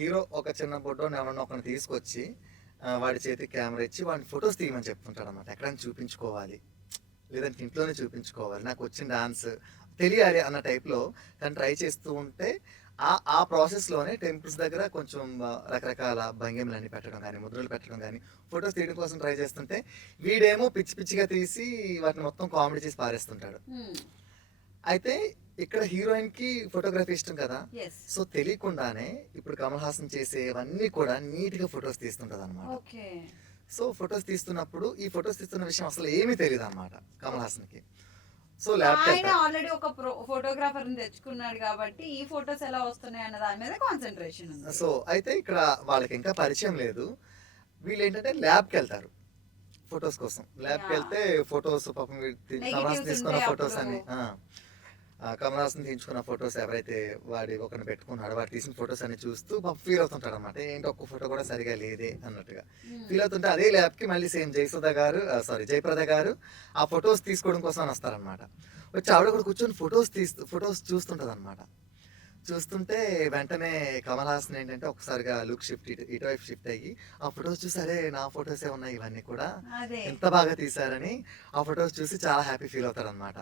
Hero ఒక చిన్న బుడ్డోని ఎవరన్నా ఒకరిని తీసుకొచ్చి వాడి చేతికి కెమెరా ఇచ్చి వాడిని ఫొటోస్ తీయమని చెప్తుంటాడు అనమాట. ఎక్కడైనా చూపించుకోవాలి, లేదంటే ఇంట్లోనే చూపించుకోవాలి, నాకు వచ్చిన డాన్స్ తెలియాలి అన్న టైప్లో తను ట్రై చేస్తూ ఉంటే ఆ ప్రాసెస్లోనే టెంపుల్స్ దగ్గర కొంచెం రకరకాల భంగిమలన్నీ పెట్టడం కానీ, ముద్రలు పెట్టడం కానీ, ఫొటోస్ తీయడం కోసం ట్రై చేస్తుంటే వీడేమో పిచ్చి పిచ్చిగా తీసి వాటిని మొత్తం కామెడీ చేసి పారేస్తుంటాడు. అయితే ఇక్కడ హీరోయిన్ కి ఫోటోగ్రఫీ ఇష్టం కదా, సో తెలియకుండానే ఇప్పుడు కమల్ హాసన్ చేసేవన్నీ కూడా నీట్ గా ఫొటోస్ తీస్తుంటది అనమాట. సో ఫొటోస్ తీస్తున్నప్పుడు ఈ ఫొటోస్ తీస్తున్న విషయం అసలు ఏమీ తెలియదు అనమాట కమల్ హాసన్ కి. సో ఆయన ఆల్రెడీ ఒక ఫోటోగ్రాఫర్ తెచ్చుకున్నాడు కాబట్టి ఈ ఫొటోస్ ఎలా వస్తున్నాయి అన్న దాని మీద కాన్సన్ట్రేషన్ ఉంది. సో అయితే ఇక్కడ వాళ్ళకి ఇంకా పరిచయం లేదు. వీళ్ళు ఏంటంటే ల్యాబ్కి వెళ్తారు ఫొటోస్ కోసం. ల్యాబ్కి వెళ్తే ఫొటోస్ పాపం కమల్ హాసన్ తీసుకున్న ఫొటోస్ అని కమల్ హాసన్ తీయించుకున్న ఫొటోస్ ఎవరైతే వాడి ఒకరిని పెట్టుకున్నాడు వాడు తీసిన ఫొటోస్ అని చూస్తూ ఫీల్ అవుతుంటాడు అనమాట. ఏంటి ఒక్క ఫోటో కూడా సరిగా లేదే అన్నట్టుగా ఫీల్ అవుతుంటే అదే ల్యాబ్కి మళ్ళీ సేమ్ జయప్రద గారు ఆ ఫొటోస్ తీసుకోవడం కోసం అని వస్తారనమాట. వచ్చి ఆవిడ కూడా కూర్చొని ఫొటోస్ చూస్తుంటది అనమాట. చూస్తుంటే వెంటనే కమల్ హాసన్ ఏంటంటే ఒకసారిగా లుక్ ఇటువైపు షిఫ్ట్ అయ్యి ఆ ఫొటోస్ చూసి అరే నా ఫొటోసే ఉన్నాయి ఇవన్నీ కూడా ఎంత బాగా తీశారని ఆ ఫొటోస్ చూసి చాలా హ్యాపీ ఫీల్ అవుతాడు అనమాట.